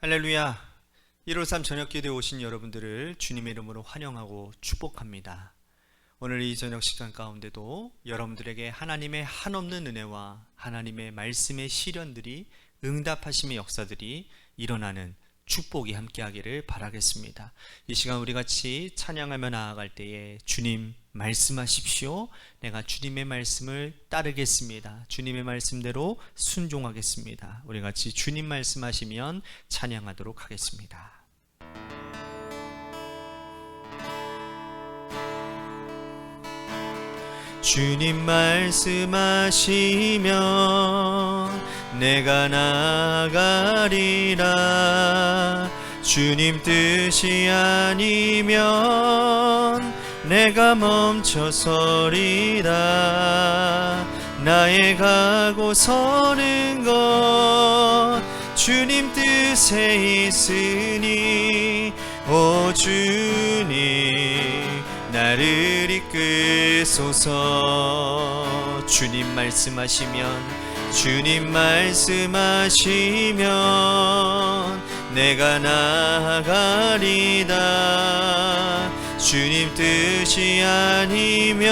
할렐루야. 153 저녁기도에 오신 여러분들을 주님의 이름으로 환영하고 축복합니다. 오늘 이 저녁 시간 가운데도 여러분들에게 하나님의 한없는 은혜와 하나님의 말씀의 시련들이 응답하심의 역사들이 일어나는 축복이 함께하기를 바라겠습니다. 이 시간 우리 같이 찬양하며 나아갈 때에 주님 말씀하십시오. 내가 주님의 말씀을 따르겠습니다. 주님의 말씀대로 순종하겠습니다. 우리 같이 주님 말씀하시면 찬양하도록 하겠습니다. 주님 말씀하시면 내가 나가리라. 주님 뜻이 아니면 내가 멈춰서리라. 나의 가고 서는 것 주님 뜻에 있으니 오 주님 나를 이끄소서. 주님 말씀하시면 내가 나아가리다. 주님 뜻이 아니면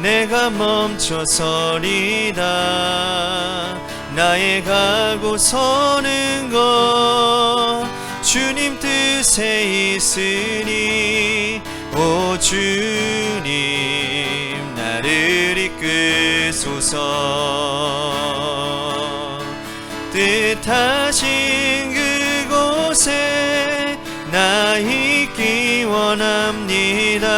내가 멈춰서리다. 나의 가고 서는 것 주님 뜻에 있으니 오 주님 나를 이끄소서. 뜻하신 그곳에 나 있기 원합니다.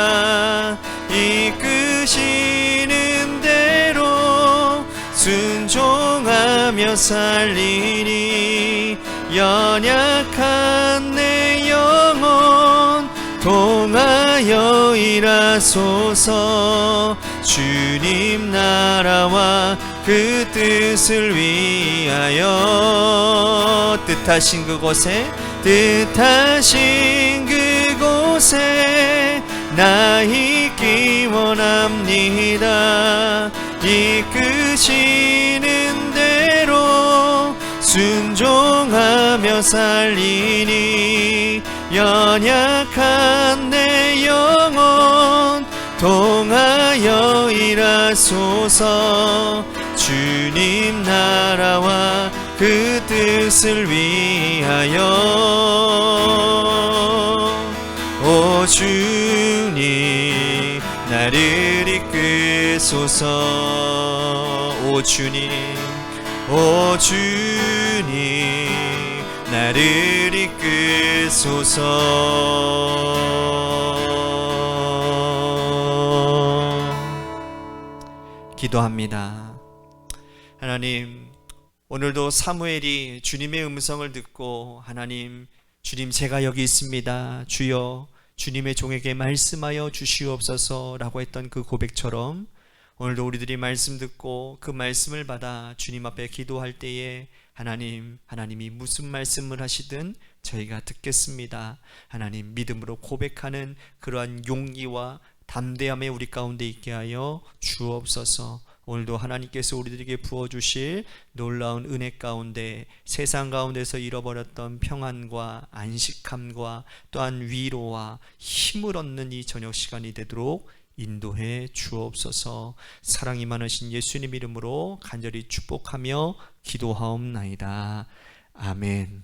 이끄시는 대로 순종하며 살리니 연약한 내 영혼 통하여 일하소서. 주님 나라와 그 뜻을 위하여 뜻하신 그곳에 나 있기 원합니다. 이끄시는 대로 순종하며 살리니 연약한 내 영혼 통하여 일하소서. 주님 나라와 그 뜻을 위하여 오 주님 나를 이끄소서. 오 주님 나를 이끄소서. 기도합니다. 하나님, 오늘도 사무엘이 주님의 음성을 듣고 주님 제가 여기 있습니다. 주여 주님의 종에게 말씀하여 주시옵소서 라고 했던 그 고백처럼 오늘도 우리들이 말씀 듣고 그 말씀을 받아 주님 앞에 기도할 때에 하나님이 무슨 말씀을 하시든 저희가 듣겠습니다. 하나님, 믿음으로 고백하는 그러한 용기와 담대함에 우리 가운데 있게 하여 주옵소서. 오늘도 하나님께서 우리들에게 부어주실 놀라운 은혜 가운데 세상 가운데서 잃어버렸던 평안과 안식함과 또한 위로와 힘을 얻는 이 저녁 시간이 되도록 인도해 주옵소서. 사랑이 많으신 예수님 이름으로 간절히 축복하며 기도하옵나이다. 아멘.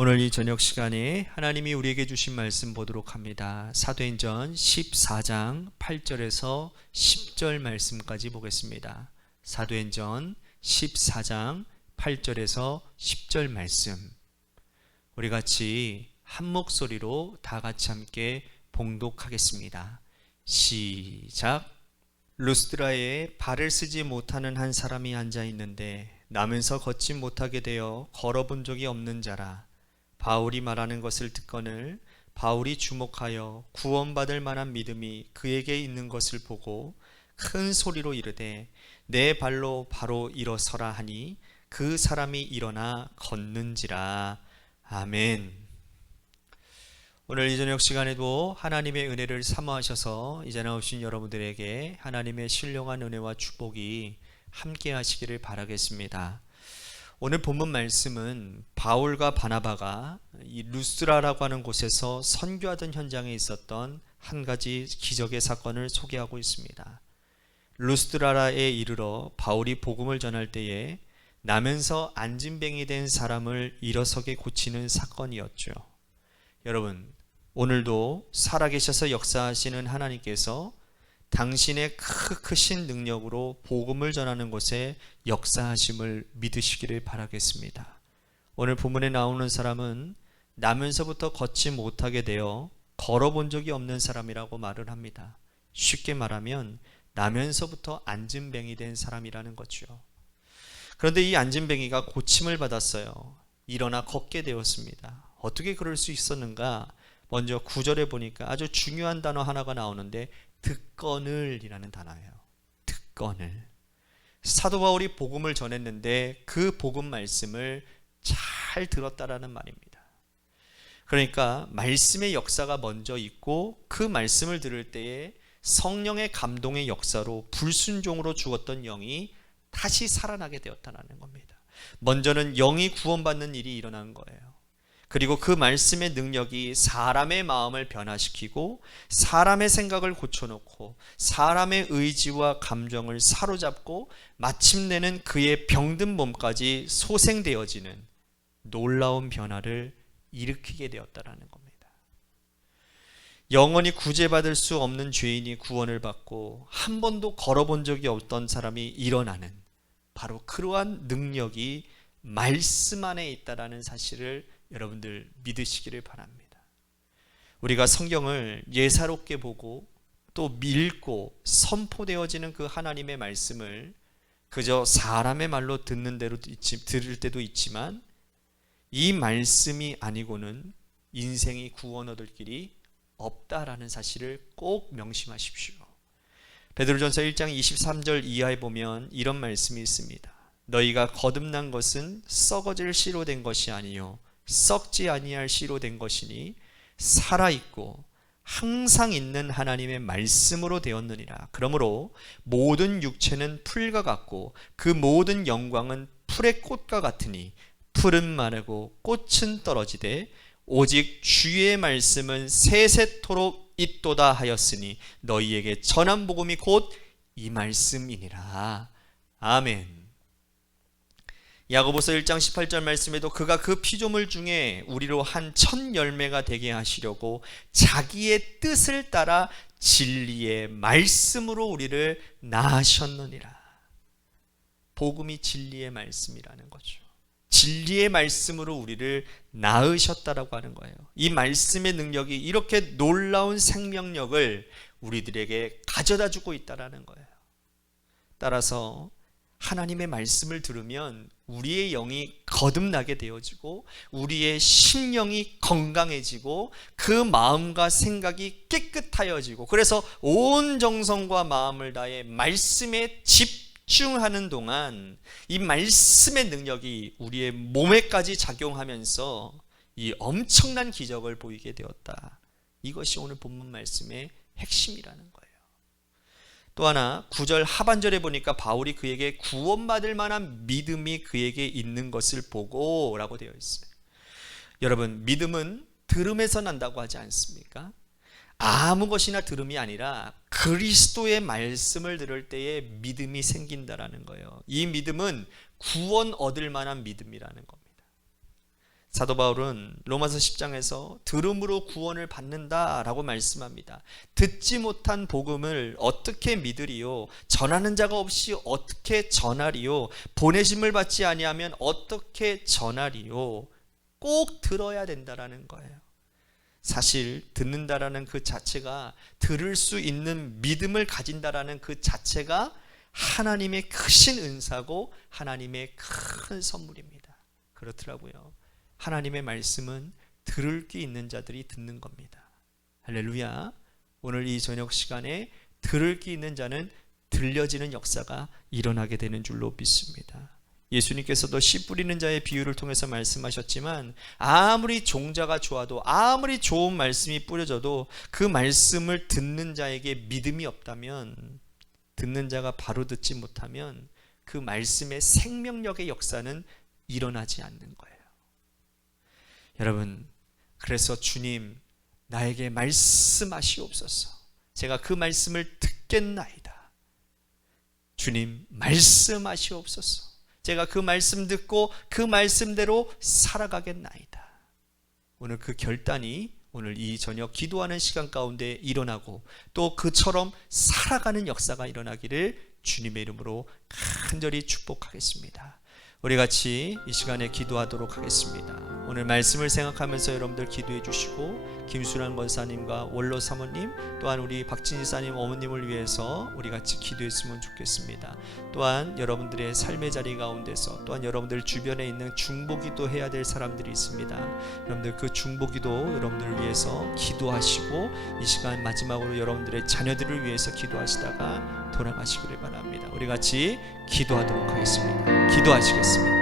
오늘 이 저녁 시간에 하나님이 우리에게 주신 말씀 보도록 합니다. 사도행전 14장 8절에서 10절 말씀까지 보겠습니다. 사도행전 14장 8절에서 10절 말씀, 우리 같이 한 목소리로 다 같이 함께 봉독하겠습니다. 시작. 루스드라에 발을 쓰지 못하는 한 사람이 앉아 있는데 나면서 걷지 못하게 되어 걸어본 적이 없는 자라. 바울이 말하는 것을 듣거늘 바울이 주목하여 구원받을 만한 믿음이 그에게 있는 것을 보고 큰 소리로 이르되 내 발로 바로 일어서라 하니 그 사람이 일어나 걷는지라. 아멘. 오늘 이 저녁 시간에도 하나님의 은혜를 사모하셔서 이 자리에 오신 여러분들에게 하나님의 신령한 은혜와 축복이 함께 하시기를 바라겠습니다. 오늘 본문 말씀은 바울과 바나바가 이 루스드라라고 하는 곳에서 선교하던 현장에 있었던 한 가지 기적의 사건을 소개하고 있습니다. 루스드라에 이르러 바울이 복음을 전할 때에 나면서 안진뱅이 된 사람을 일어서게 고치는 사건이었죠. 여러분, 오늘도 살아계셔서 역사하시는 하나님께서 당신의 크신 능력으로 복음을 전하는 곳에 역사하심을 믿으시기를 바라겠습니다. 오늘 본문에 나오는 사람은 나면서부터 걷지 못하게 되어 걸어본 적이 없는 사람이라고 말을 합니다. 쉽게 말하면 나면서부터 안진뱅이 된 사람이라는 거죠. 그런데 이 안진뱅이가 고침을 받았어요. 일어나 걷게 되었습니다. 어떻게 그럴 수 있었는가? 먼저 9절에 보니까 아주 중요한 단어 하나가 나오는데 듣거늘 이라는 단어예요. 듣거늘. 사도 바울이 복음을 전했는데 그 복음 말씀을 잘 들었다라는 말입니다. 그러니까 말씀의 역사가 먼저 있고 그 말씀을 들을 때에 성령의 감동의 역사로 불순종으로 죽었던 영이 다시 살아나게 되었다는 겁니다. 먼저는 영이 구원받는 일이 일어난 거예요. 그리고 그 말씀의 능력이 사람의 마음을 변화시키고 사람의 생각을 고쳐놓고 사람의 의지와 감정을 사로잡고 마침내는 그의 병든 몸까지 소생되어지는 놀라운 변화를 일으키게 되었다는 겁니다. 영원히 구제받을 수 없는 죄인이 구원을 받고 한 번도 걸어본 적이 없던 사람이 일어나는 바로 그러한 능력이 말씀 안에 있다라는 사실을 여러분들 믿으시기를 바랍니다. 우리가 성경을 예사롭게 보고 또 읽고 선포되어지는 그 하나님의 말씀을 그저 사람의 말로 들을 때도 있지만 이 말씀이 아니고는 인생이 구원 얻을 길이 없다라는 사실을 꼭 명심하십시오. 베드로전서 1장 23절 이하에 보면 이런 말씀이 있습니다. 너희가 거듭난 것은 썩어질 씨로 된 것이 아니요 썩지 아니할 씨로 된 것이니 살아있고 항상 있는 하나님의 말씀으로 되었느니라. 그러므로 모든 육체는 풀과 같고 그 모든 영광은 풀의 꽃과 같으니 풀은 마르고 꽃은 떨어지되 오직 주의 말씀은 세세토록 있도다 하였으니 너희에게 전한 복음이 곧 이 말씀이니라. 아멘. 야고보서 1장 18절 말씀에도 그가 그 피조물 중에 우리로 한 첫 열매가 되게 하시려고 자기의 뜻을 따라 진리의 말씀으로 우리를 낳으셨느니라. 복음이 진리의 말씀이라는 거죠. 진리의 말씀으로 우리를 낳으셨다라고 하는 거예요. 이 말씀의 능력이 이렇게 놀라운 생명력을 우리들에게 가져다 주고 있다라는 거예요. 따라서 하나님의 말씀을 들으면 우리의 영이 거듭나게 되어지고 우리의 심령이 건강해지고 그 마음과 생각이 깨끗하여지고 그래서 온 정성과 마음을 다해 말씀에 집중하는 동안 이 말씀의 능력이 우리의 몸에까지 작용하면서 이 엄청난 기적을 보이게 되었다. 이것이 오늘 본문 말씀의 핵심이라는 거예요. 또 하나 9절 하반절에 보니까 바울이 그에게 구원받을 만한 믿음이 그에게 있는 것을 보고 라고 되어 있어요. 여러분, 믿음은 들음에서 난다고 하지 않습니까? 아무 것이나 들음이 아니라 그리스도의 말씀을 들을 때에 믿음이 생긴다라는 거예요. 이 믿음은 구원 얻을 만한 믿음이라는 겁니다. 사도 바울은 로마서 10장에서 들음으로 구원을 받는다라고 말씀합니다. 듣지 못한 복음을 어떻게 믿으리요? 전하는 자가 없이 어떻게 전하리요? 보내심을 받지 아니하면 어떻게 전하리요? 꼭 들어야 된다라는 거예요. 사실 듣는다라는 그 자체가 들을 수 있는 믿음을 가진다라는 그 자체가 하나님의 크신 은사고 하나님의 큰 선물입니다. 그렇더라고요. 하나님의 말씀은 들을 귀 있는 자들이 듣는 겁니다. 할렐루야. 오늘 이 저녁 시간에 들을 귀 있는 자는 들려지는 역사가 일어나게 되는 줄로 믿습니다. 예수님께서도 씨 뿌리는 자의 비유를 통해서 말씀하셨지만 아무리 종자가 좋아도 아무리 좋은 말씀이 뿌려져도 그 말씀을 듣는 자에게 믿음이 없다면 듣는 자가 바로 듣지 못하면 그 말씀의 생명력의 역사는 일어나지 않는 거예요. 여러분, 그래서 주님 나에게 말씀하시옵소서. 제가 그 말씀을 듣겠나이다. 주님 말씀하시옵소서. 제가 그 말씀 듣고 그 말씀대로 살아가겠나이다. 오늘 그 결단이 오늘 이 저녁 기도하는 시간 가운데 일어나고 또 그처럼 살아가는 역사가 일어나기를 주님의 이름으로 간절히 축복하겠습니다. 우리 같이 이 시간에 기도하도록 하겠습니다. 오늘 말씀을 생각하면서 여러분들 기도해 주시고 김순환 권사님과 원로 사모님 또한 우리 박진희 사님 어머님을 위해서 우리 같이 기도했으면 좋겠습니다. 또한 여러분들의 삶의 자리 가운데서 또한 여러분들 주변에 있는 중보기도 해야 될 사람들이 있습니다. 여러분들 그 중보기도 여러분들을 위해서 기도하시고 이 시간 마지막으로 여러분들의 자녀들을 위해서 기도하시다가 돌아가시기를 바랍니다. 우리 같이 기도하도록 하겠습니다. 기도하시겠습니다.